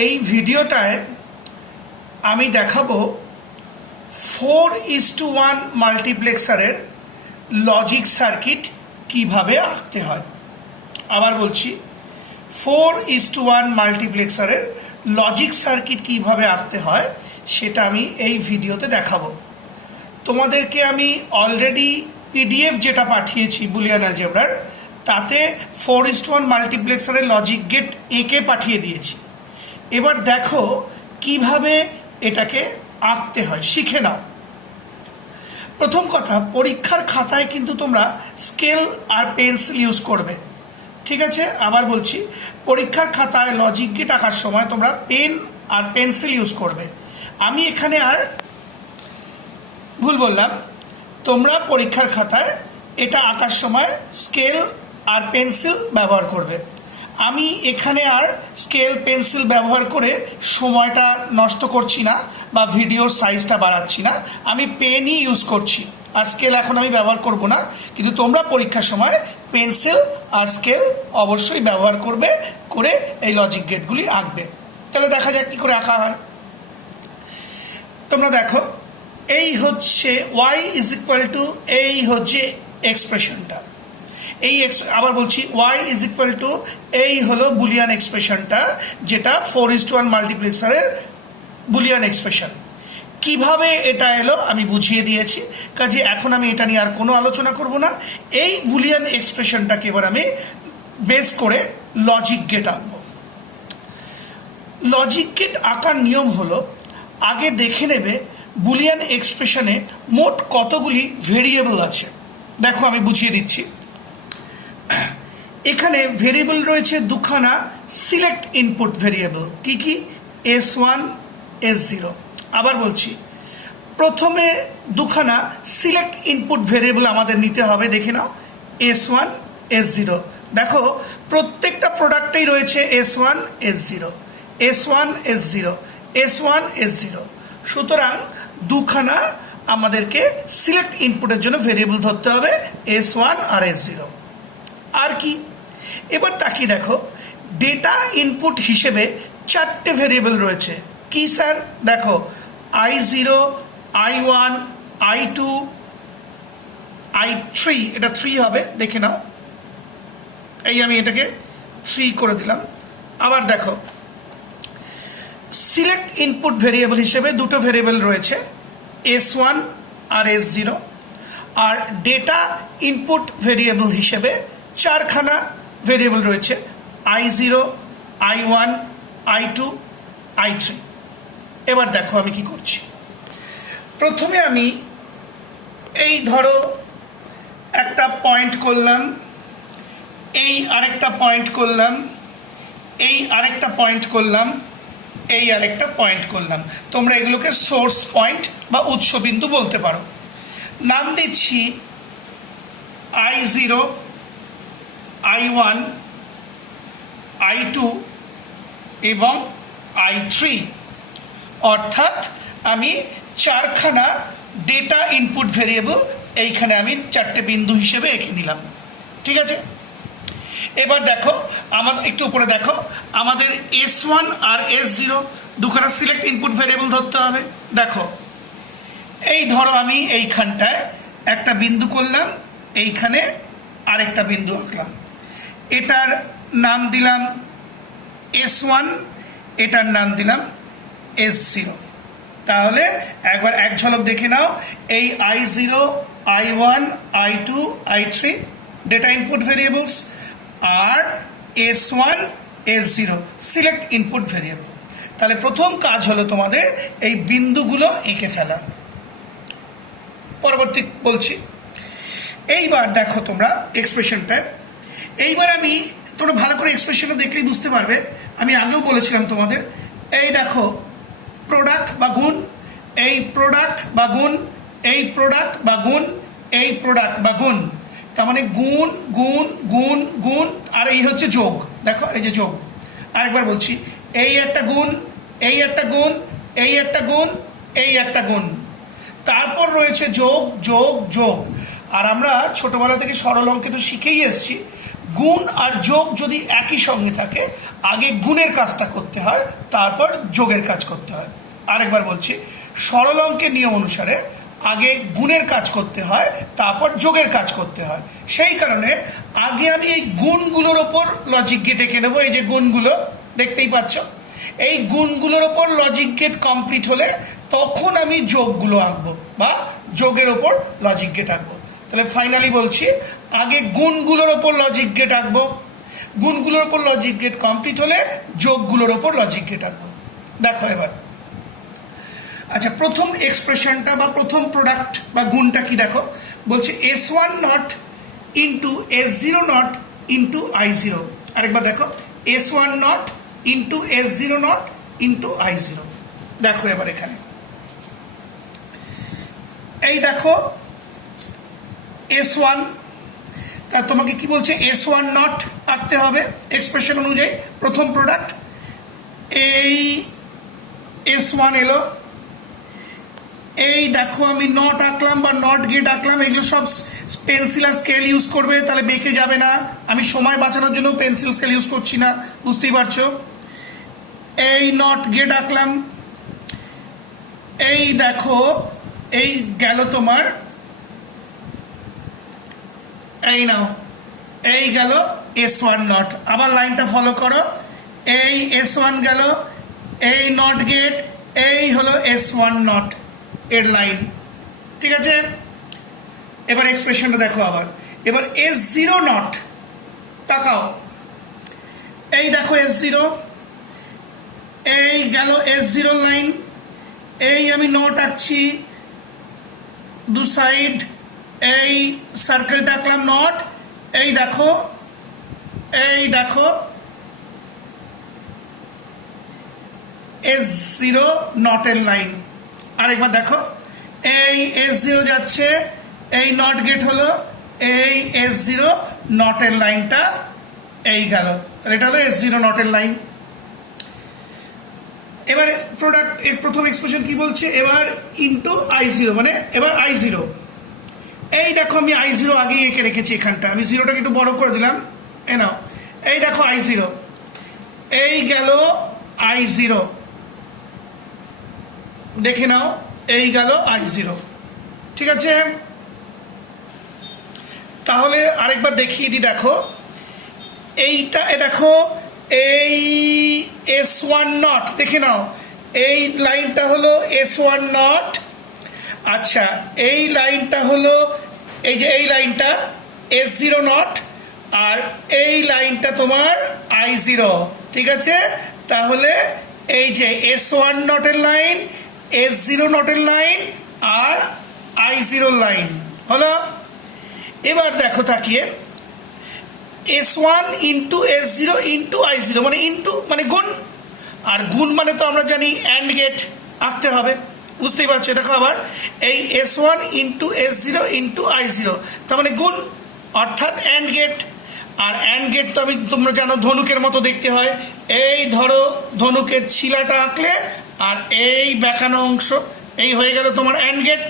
এই ভিডিওটায় আমি দেখাবো 4:1 মাল্টিপ্লেক্সারের লজিক সার্কিট কিভাবে আঁকতে হয়। আবার বলছি, 4:1 মাল্টিপ্লেক্সারের লজিক সার্কিট কিভাবে আঁকতে হয় সেটা আমি এই ভিডিওতে দেখাবো। তোমাদেরকে আমি অলরেডি পিডিএফ যেটা পাঠিয়েছি বুলিয়ান অ্যালজেব্রার, তাতে 4:1 মাল্টিপ্লেক্সারের লজিক গেট এঁকে পাঠিয়ে দিয়েছি। এবার দেখো কিভাবে এটাকে আঁকতে হয়, শিখে নাও। প্রথম কথা, পরীক্ষার খাতায় কিন্তু তোমরা স্কেল আর পেন্সিল ইউজ করবে, ঠিক আছে? আবার বলছি, পরীক্ষার খাতায় লজিক গেট আঁকার সময় তোমরা পেন আর পেন্সিল ইউজ করবে। আমি এখানে আর ভুল বললাম, তোমরা পরীক্ষার খাতায় এটা আঁকার সময় স্কেল আর পেন্সিল ব্যবহার করবে। আমি এখানে আর স্কেল পেন্সিল ব্যবহার করে সময়টা নষ্ট করছি না বা ভিডিওর সাইজটা বাড়াচ্ছি না, আমি পেনই ইউজ করছি। আর স্কেল এখন আমি ব্যবহার করব না, কিন্তু তোমরা পরীক্ষার সময় পেন্সিল আর স্কেল অবশ্যই ব্যবহার করবে, করে এই লজিক গেটগুলি আঁকবে। তাহলে দেখা যাক কী করে আঁকা হয়। তোমরা দেখো, এই হচ্ছে y = এই হচ্ছে এক্সপ্রেশনটা। আবার বলছি, y = এই হলো বুলিয়ান এক্সপ্রেশনটা, যেটা 4:1 মাল্টিপ্লেক্সারের বুলিয়ান এক্সপ্রেশন। কিভাবে এটা এলো আমি বুঝিয়ে দিয়েছি, কাজে এখন আমি এটা নিয়ে আর কোনো আলোচনা করব না। এই বুলিয়ান এক্সপ্রেশনটাকে এবার আমি বেস করে লজিক গেট আঁকবো। লজিক গেট আঁকার নিয়ম হলো, আগে দেখে নেবে বুলিয়ান এক্সপ্রেশনে মোট কতগুলি ভেরিয়েবল আছে। দেখো আমি বুঝিয়ে দিচ্ছি। এখানে ভেরিয়েবল রয়েছে দুখানা সিলেক্ট ইনপুট ভেরিয়েবল। কি কি? S1 S0। আবার বলছি, প্রথমে দুখানা সিলেক্ট ইনপুট ভেরিয়েবল আমাদের নিতে হবে, দেখে নাও, S1 S0। দেখো প্রত্যেকটা প্রোডাক্টেই রয়েছে S1 S0 S1 S0 S1 S0। সুতরাং দুখানা আমাদেরকে সিলেক্ট ইনপুটের জন্য ভেরিয়েবল ধরতে হবে, S1 আর S0। আর কি? এবার তাকিয়ে দেখো, ডেটা ইনপুট হিসেবে 4টে ভেরিয়েবল রয়েছে। কি স্যার? দেখো, I0 I1 I2 I3, এটা 3 হবে, দেখে নাও। এই আমি এটাকে 3 করে দিলাম। আবার দেখো, সিলেক্ট ইনপুট ভেরিয়েবল হিসেবে দুটো ভেরিয়েবল রয়েছে, S1 আর S0। আর ডেটা ইনপুট ভেরিয়েবল হিসেবে 4খানা ভেরিয়েবল রয়েছে, I0 I1 I2 I3। এবার দেখো আমি কি করছি। প্রথমে আমি এই ধরো একটা পয়েন্ট করলাম, এই আরেকটা পয়েন্ট করলাম, এই আরেকটা পয়েন্ট করলাম, এই আরেকটা পয়েন্ট করলাম। তোমরা এগুলোকে সোর্স পয়েন্ট বা উৎসবিন্দু বলতে পারো। নাম দিচ্ছি I0 I1 I2 এবং I3। অর্থাৎ আমি 4খানা ডেটা ইনপুট ভেরিয়েবল এইখানে আমি 4টে বিন্দু হিসেবে এঁকে নিলাম, ঠিক আছে? এবার দেখো, আমাদের একটু উপরে দেখো, আমাদের S1 আর S0 দুখানা সিলেক্ট ইনপুট ভেরিয়েবল ধরতে হবে। দেখো, এই ধরো আমি এইখানটায় একটা বিন্দু করলাম, এইখানে আরেকটা বিন্দু আঁকলাম। এটার নাম দিলাম S1, এটার নাম দিলাম S0। তাহলে একবার এক ঝলক দেখে নাও, এই I0 I1 I2 I3 data input variables, আর S1 S0 select input variable. তাহলে প্রথম কাজ হলো তোমাদের এই বিন্দুগুলো এঁকে ফেলা। পরবর্তী বলছি, এইবার দেখো তোমরা এক্সপ্রেশনটা। এইবার আমি, তোমরা ভালো করে এক্সপ্রেশনটা দেখলেই বুঝতে পারবে, আমি আগেও বলেছিলাম তোমাদের। এই দেখো, প্রোডাক্ট বা গুণ, এই প্রোডাক্ট বা গুণ, এই প্রোডাক্ট বা গুণ, এই প্রোডাক্ট বা গুণ। তার মানে গুণ গুণ গুণ গুণ, আর এই হচ্ছে যোগ। দেখো এই যে যোগ। আরেকবার বলছি, এই একটা গুণ, এই একটা গুণ, এই একটা গুণ, এই একটা গুণ, তারপর রয়েছে যোগ যোগ যোগ। আর আমরা ছোটবেলা থেকে সরল অঙ্কে তো শিখেই এসেছি, গুণ আর যোগ যদি একই সঙ্গে থাকে আগে গুণের কাজটা করতে হয়, তারপর যোগের কাজ করতে হয়। আরেকবার বলছি, সরল অঙ্কের নিয়ম অনুসারে আগে গুণের কাজ করতে হয়, তারপর যোগের কাজ করতে হয়। সেই কারণে আগে আমি এই গুণগুলোর ওপর লজিক গেট এঁকে নেবো। এই যে গুণগুলো দেখতেই পাচ্ছ, এই গুণগুলোর ওপর লজিক গেট কমপ্লিট হলে তখন আমি যোগগুলো আঁকবো বা যোগের ওপর লজিক গেট আঁকবো। তাহলে ফাইনালি বলছি, আগে গুণগুলোর ওপর লজিক গেট আঁকবো, গুণগুলোর ওপর লজিক গেট কমপ্লিট হলে যোগগুলোর ওপর লজিক গেট আঁকবো। দেখো এবার, আচ্ছা প্রথম এক্সপ্রেশনটা বা প্রথম প্রোডাক্ট বা গুণটা কি দেখো, বলছে S1 not into S0 not into I0। আরেকবার দেখো, S1 not into S0 not into I0। দেখো এবার এখানে এই দেখো S1, তা তোমাকে কি বলছে S1 নট আঁকতে হবে এক্সপ্রেশন অনুযায়ী প্রথম প্রোডাক্ট। এই S1 এলো, এই দেখো আমি নট আঁকলাম বা নট গেট আঁকলাম। এগুলো সব পেন্সিল আর স্কেল ইউজ করবে, তাহলে বেঁকে যাবে না। আমি সময় বাঁচানোর জন্য পেন্সিল স্কেল ইউজ করছি না, বুঝতেই পারছো। এই নট গেট আঁকলাম, এই দেখো এই গেল তোমার, এই নাও এই গেল S1 নট। আবার লাইনটা ফলো করো, এই S1 গেল, এই নট গেট, এই হলো S1 নট এর লাইন, ঠিক আছে। এবার এক্সপ্রেশনটা দেখো আবার, এবার S0 নট তাকাও, এই দেখো S0, এই গেল S0 লাইন, এই আমি নট আঁকছি দু সাইড, এই সার্কেলটা আঁকলাম নট, এই দেখো S0 নটের লাইন। আরেকবার দেখো, এই S0 যাচ্ছে, এই নট গেট হলো, এই S0 নটের লাইনটা এই গেল, তাহলে এটা হলো S0 নটের লাইন। এবারে প্রোডাক্ট এর প্রথম এক্সপ্রেশন কি বলছে, এবার ইন্টু I0, মানে এবার I0, এই দেখো আমি I0 আগেই এঁকে রেখেছি এখানটা, আমি জিরোটাকে একটু বড় করে দিলাম, এ নাও এই দেখো I0, এই গেল I0, দেখে নাও এই গেল I0, ঠিক আছে। তাহলে আরেকবার দেখিয়ে দিই, দেখো এইটা দেখো, এই S1 নট দেখে নাও, এই লাইনটা হলো S1 নট। আচ্ছা এই লাইনটা হলো, এই যে এই লাইনটা S0 নট, আর এই লাইনটা তোমার I0, ঠিক আছে। তাহলে এই যে S1 নটের লাইন, S0 নটের লাইন আর I0 লাইন হলো। এবার দেখো তাকিয়ে, S1 into S0 into I0, মানে ইন্টু মানে গুণ, আর গুণ মানে তো আমরা জানি অ্যান্ড গেট আঁকতে হবে, বুঝতেই পারছো। দেখো আবার এই S1 into S0 into I0, তার মানে গুণ অর্থাৎ অ্যান্ড গেট। আর অ্যান্ড গেট তো তোমরা জানো ধনুকের মতো দেখতে হয়, এই ধরো ধনুকের ছিলাটা আঁকলে আর এই বেঁকানো অংশ, এই হয়ে গেল তোমার অ্যান্ড গেট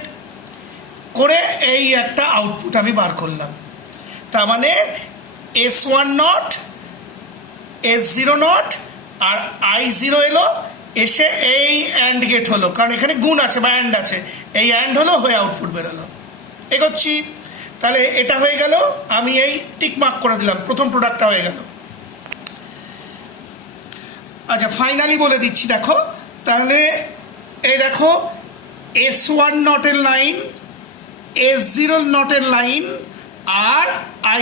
করে এই একটা আউটপুট আমি বার করলাম। তার মানে S1 not, S0 not R I0 এলো, এসে এই অ্যান্ড গেট হলো, কারণ এখানে গুণ আছে বা অ্যান্ড আছে, এই অ্যান্ড হলো হয়ে আউটপুট বেরোলো। এগোচ্ছি, তাহলে এটা হয়ে গেল, আমি এই টিক মার্ক করে দিলাম, প্রথম প্রোডাক্টটা হয়ে গেল। আচ্ছা ফাইনালি বলে দিচ্ছি, দেখো তাহলে এই দেখো S1 নটের লাইন, S0 নটের লাইন আর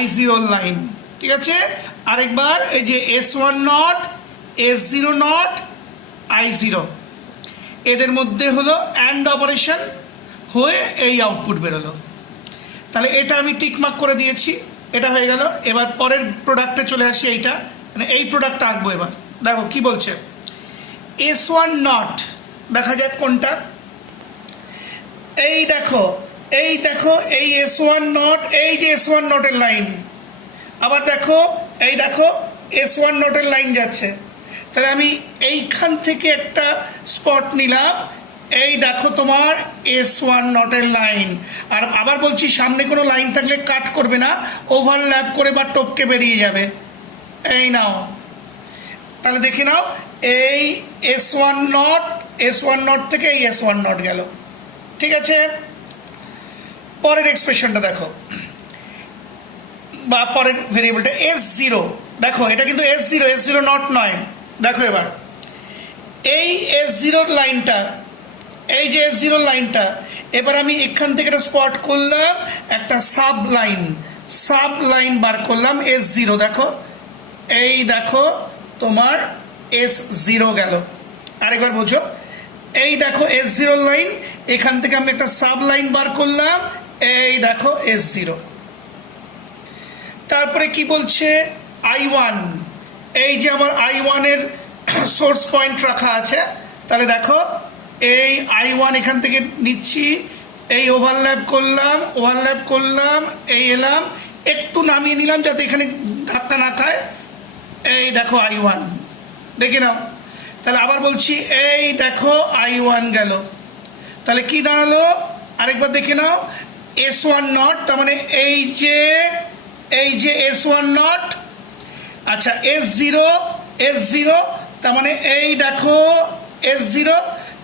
I0 লাইন, ঠিক আছে। আরেকবার এই যে S1 not, S0 not, I0, এদের মধ্যে হলো অ্যান্ড অপারেশন হয়ে এই আউটপুট বেরোলো। তাহলে এটা আমি টিক মার্ক করে দিয়েছি, এটা হয়ে গেল। এবার পরের প্রোডাক্টে চলে আসি, এইটা মানে এই প্রোডাক্টটা আঁকবো। এবার দেখো কি বলছে, S1 নট দেখা যাক কোনটা, এই দেখো এই S1 নট, এই যে S1 নটের লাইন, আবার দেখো এই দেখো S1 নটের লাইন যাচ্ছে, তাহলে আমি এইখান থেকে একটা স্পট নিলাম, এই দেখো তোমার S1 নটের লাইন। আর আবার বলছি, সামনে কোনো লাইন থাকলে কাট করবে না, ওভারল্যাপ করে বা টপকে বেরিয়ে যাবে। এই নাও তাহলে দেখে নাও, এই S1 নট থেকে এই S1 নট গেল। ঠিক আছে, পরের এক্সপ্রেশনটা দেখো, বা পরের ভেরিয়েবলটা S0। দেখো এটা কিন্তু S0 নট নয়। দেখো এবার এই S0 লাইনটা, এই যে S0 লাইনটা, এবার আমি এখান থেকে একটা স্পট করলাম, একটা সাব লাইন বার করলাম S0। দেখো এই দেখো তোমার S0 গেল। আরেকবার বোঝো, এই দেখো S0 লাইন, এখান থেকে আমি একটা সাব লাইন বার করলাম, এই দেখো S0। তারপরে কি বলছে, I1, এই যে আমার I1 এর সোর্স পয়েন্ট রাখা আছে, তাহলে দেখো এই I1 এখান থেকে নিচ্ছি, এই ওভারল্যাপ করলাম, এই এলাম, একটু নামিয়ে নিলাম যাতে এখানে ধাক্কা না খায়, এই দেখো I1, দেখে নাও। তাহলে আবার বলছি, এই দেখো I1 গেল। তাহলে কি দাঁড়ালো, আরেকবার দেখে নাও, S1 নট, তার মানে এই যে S1 নট, আচ্ছা S0, তার মানে এই দেখো S0,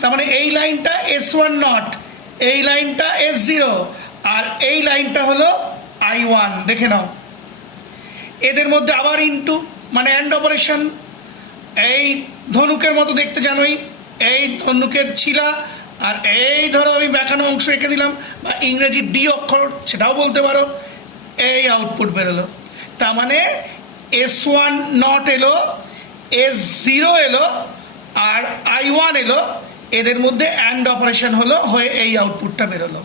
তার মানে এই লাইনটা S1 নট, এই লাইনটা S0, আর এই লাইনটা হলো I1। দেখে নাও, এদের মধ্যে আবার ইনটু মানে অ্যান্ড অপারেশন, এই ধনুকের মতো দেখতে জানোই, এই ধনুকের ছিলা, আর এই ধরো আমি বেঁকানো অংশ এঁকে দিলাম, বা ইংরেজি ডি অক্ষর সেটাও বলতে পারো, এই আউটপুট বেরোলো। তার মানে S1 নট এলো, S0 এলো, আর I1 এলো, এদের মধ্যে অ্যান্ড অপারেশন হলো, হয়ে এই আউটপুটটা বেরোলো।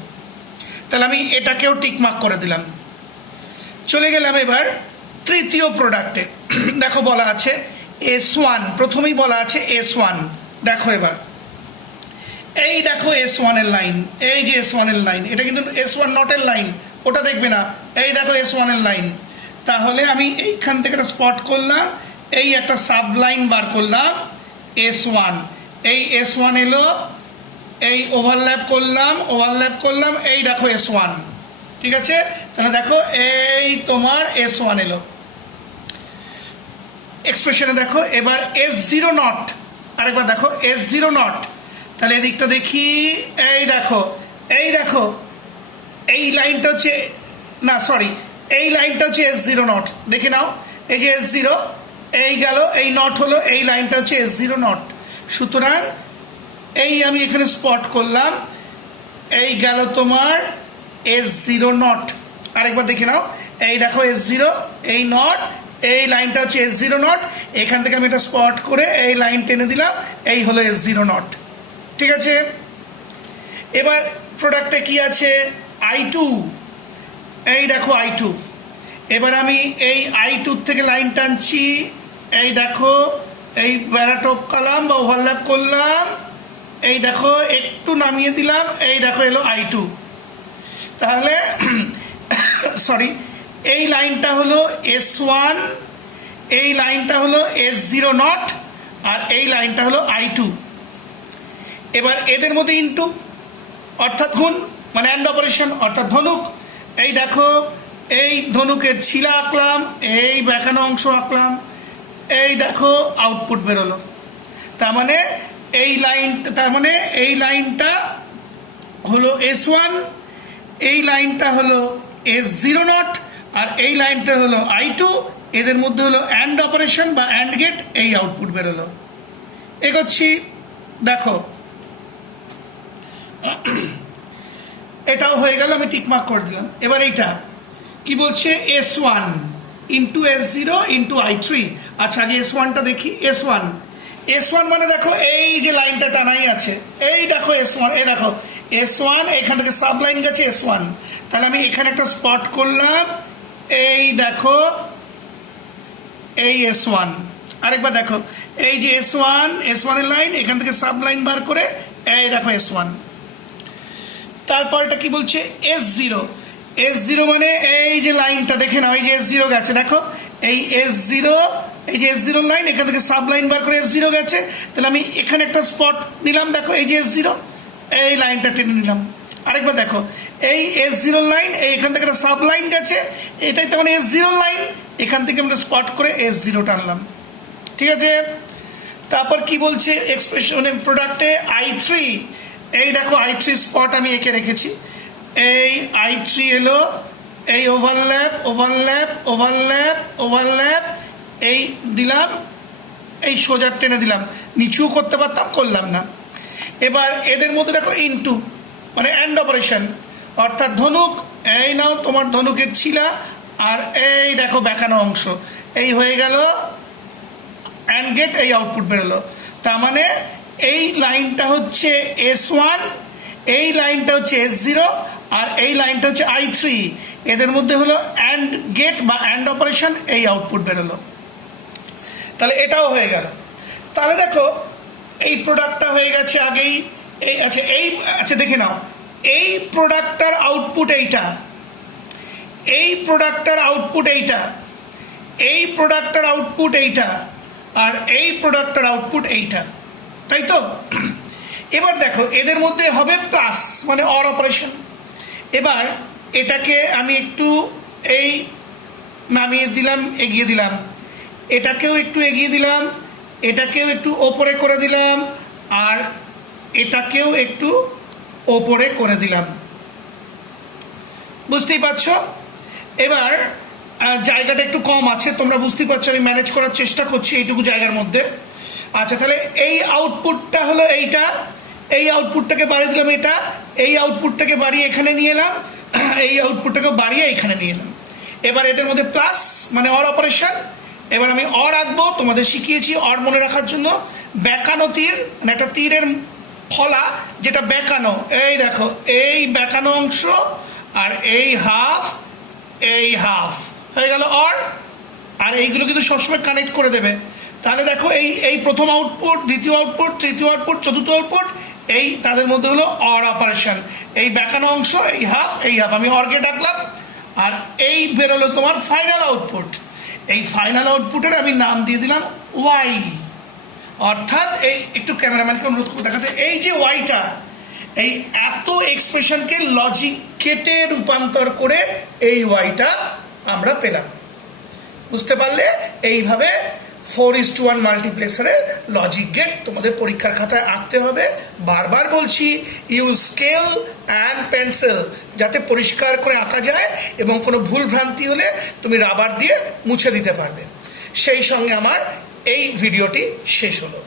তাহলে আমি এটাকেও টিকমার্ক করে দিলাম। চলে গেলাম এবার তৃতীয় প্রোডাক্টে। দেখো বলা আছে S1, প্রথমেই বলা আছে S1। দেখো এবার এই দেখো S1 এর লাইন, এই যে S1 এর লাইন, এটা কিন্তু S1 নটের লাইন, ওটা দেখবে না, এই দেখো S1 এর লাইন। তাহলে আমি এইখান থেকে একটা স্পট করলাম, এই একটা সাব লাইন বার করলাম S1, এই S1 এলো, এই ওভারল্যাপ করলাম, এই দেখো S1। ঠিক আছে, তাহলে দেখো এই তোমার S1 এলো। এক্সপ্রেশনে দেখো এবার S0 নট, আরেকবার দেখো S0 নট, তাহলে এদিকটা দেখি, এই দেখো এই লাইনটা হচ্ছে, না সরি, এই লাইনটা হচ্ছে S0 নট। দেখে নাও, এই যে S0, এই গেল, এই নট হলো, এই লাইনটা হচ্ছে S0 নট। সুতরাং এই আমি এখানে স্পট করলাম, এই গেল তোমার S0 নট। আরেকবার দেখে নাও, এই দেখো S0, এই নট, এই লাইনটা হচ্ছে S0 নট, এখান থেকে আমি এটা স্পট করে এই লাইন টেনে দিলাম, এই হলো S0 নট। ঠিক আছে, এবার প্রোডাক্টে কি আছে, I2, এই দেখো I2। এবার আমি এই I2 থেকে লাইন টানছি, এই দেখো এই প্যারাটপ কালাম বা ওভারল্যাপ করলাম, এই দেখো একটু নামিয়ে দিলাম, এই দেখো এলো I2। তাহলে সরি, এই লাইনটা হলো S1, এই লাইনটা হলো S0 নট, আর এই লাইনটা হলো I2। এবার এদের মধ্যে ইনটু অর্থাৎ গুণ মানে অ্যান্ড অপারেশন অর্থাৎ ধনুক, এই দেখো এই ধনুকের ছিলা আঁকলাম, এই বেঁকানো অংশ আঁকলাম, এই দেখো আউটপুট বেরোলো। তার মানে এই লাইনটা হলো S1, এই লাইনটা হলো S0 নট, আর এই লাইনটা হলো I2, এদের মধ্যে হলো অ্যান্ড অপারেশন বা অ্যান্ড গেট, এই আউটপুট বেরোলো। এগোচ্ছি, দেখো এটাও হয়ে গেল, আমি টিকমার্ক করে দিলাম। এবার এইটা কি বলছে, S1 into S0 into I3। আচ্ছা আগে S1টা দেখি, S1 মানে দেখো এই যে লাইনটা টানাই আছে, এই দেখো S1, এই দেখো S1, এখান থেকে সাব লাইন গেছে S1, তাহলে আমি এখানে একটা স্পট করলাম, এই দেখো এই S1। আরেকবার দেখো এই যে S1 এর লাইন, এখান থেকে সাব লাইন বার করে এই দেখো S1। তারপর এটা কি বলছে, S0 মানে এই যে লাইনটা দেখে নাও, এই যে S0 গেছে, দেখো এই S0, এই যে S0 লাইন, এখান থেকে সাব লাইন বার করে S0 গেছে, তাহলে আমি এখানে একটা স্পট নিলাম, দেখো এই যে S0, এই লাইনটা টেনে নিলাম। আরেকবার দেখো এই S0 লাইন, এখান থেকে একটা সাব লাইন গেছে, এটাই তো মানে S0 লাইন, এখান থেকে আমরা স্পট করে S0 টানলাম। ঠিক আছে। তারপর কি বলছে এক্সপ্রেশন প্রোডাক্টে I3, এই দেখো I3 স্পট আমি এঁকে রেখেছি। এই I3 এলো, এই ওভারল্যাপ ওভারল্যাপ ওভারল্যাপ ওভারল্যাপ, এই দিলাম, এই সোজা টেনে দিলাম, নিচুও করতে পারতাম, করলাম না। এবার এদের মধ্যে দেখো ইনটু মানে অ্যান্ড অপারেশন, অর্থাৎ ধনুক, এই নাও তোমার ধনুকের ছিলা, আর এই দেখো বেঁকানো অংশ, এই হয়ে গেল অ্যান্ড গেট, এই আউটপুট বেরোলো। তার মানে এই লাইনটা হচ্ছে S1, এই লাইনটা হচ্ছে S0, আর এই লাইনটা হচ্ছে I3, এদের মধ্যে হলো অ্যান্ড গেট বা অ্যান্ড অপারেশন, এই আউটপুট বেরোলো। তাহলে এটাও হয়ে গেল। তাহলে দেখো এই প্রোডাক্টটা হয়ে গেছে আগেই, এই আচ্ছা এই আচ্ছা দেখে নাও, এই প্রোডাক্টটার আউটপুট এইটা, এই প্রোডাক্টটার আউটপুট এইটা, এই প্রোডাক্টটার আউটপুট এইটা, আর এই প্রোডাক্টটার আউটপুট এইটা, তাই তো? এবার দেখো এদের মধ্যে হবে প্লাস মানে অর অপারেশন। এবার এটাকে আমি একটু এই নামিয়ে দিলাম, এগিয়ে দিলাম, এটাকেও একটু এগিয়ে দিলাম, এটাকেও একটু ওপরে করে দিলাম, আর এটাকেও একটু ওপরে করে দিলাম, বুঝতেই পারছো? এবার জায়গাটা একটু কম আছে, তোমরা বুঝতেই পারছো, আমি ম্যানেজ করার চেষ্টা করছি এইটুকু জায়গার মধ্যে। আচ্ছা তাহলে এই আউটপুটটা হলো এইটা, এই আউটপুটটাকে বাড়িয়ে দিলাম এটা, এই আউটপুটটাকে বাড়িয়ে এখানে নিয়ে এলাম, এই আউটপুটটাকে বাড়িয়ে এখানে নিয়ে এলাম। এবার এদের মধ্যে প্লাস মানে অর অপারেশন। এবার আমি অর আঁকবো, তোমাদের শিখিয়েছি অর মনে রাখার জন্য, বেঁকানো তীর মানে একটা তীরের ফলা যেটা বেঁকানো, এই দেখো এই বেঁকানো অংশ, আর এই হাফ, এই হাফ হয়ে গেল অর। আর এইগুলো কিন্তু সবসময় কানেক্ট করে দেবে। তাহলে দেখো এই এই প্রথম আউটপুট, দ্বিতীয় আউটপুট, তৃতীয় আউটপুট, চতুর্থ আউটপুট, এই তাদের মধ্যে হলো অর অপারেশন। এই বেঁকানো অংশ, এই হাফ, এই হাফ, আমি অরকে ডাকলাম, আর এই বেরোলো তোমার ফাইনাল আউটপুট। এই ফাইনাল আউটপুটের আমি নাম দিয়ে দিলাম ওয়াই, অর্থাৎ এই একটু ক্যামেরাম্যানকে অনুরোধ করে দেখাতে, এই যে ওয়াইটা, এই এত এক্সপ্রেশনকে লজিক গেটে রূপান্তর করে এই ওয়াইটা আমরা পেলাম। বুঝতে পারলে? এইভাবে 4:1 মাল্টিপ্লেক্সারের লজিক গেট তোমাদের পরীক্ষার খাতায় আঁকতে হবে। বারবার বলছি, ইউজ স্কেল অ্যান্ড পেন্সিল, যাতে পরিষ্কার করে আঁকা যায় এবং কোনো ভুল ভ্রান্তি হলে তুমি রাবার দিয়ে মুছে দিতে পারবে। সেই সঙ্গে আমার এই ভিডিওটি শেষ হলো।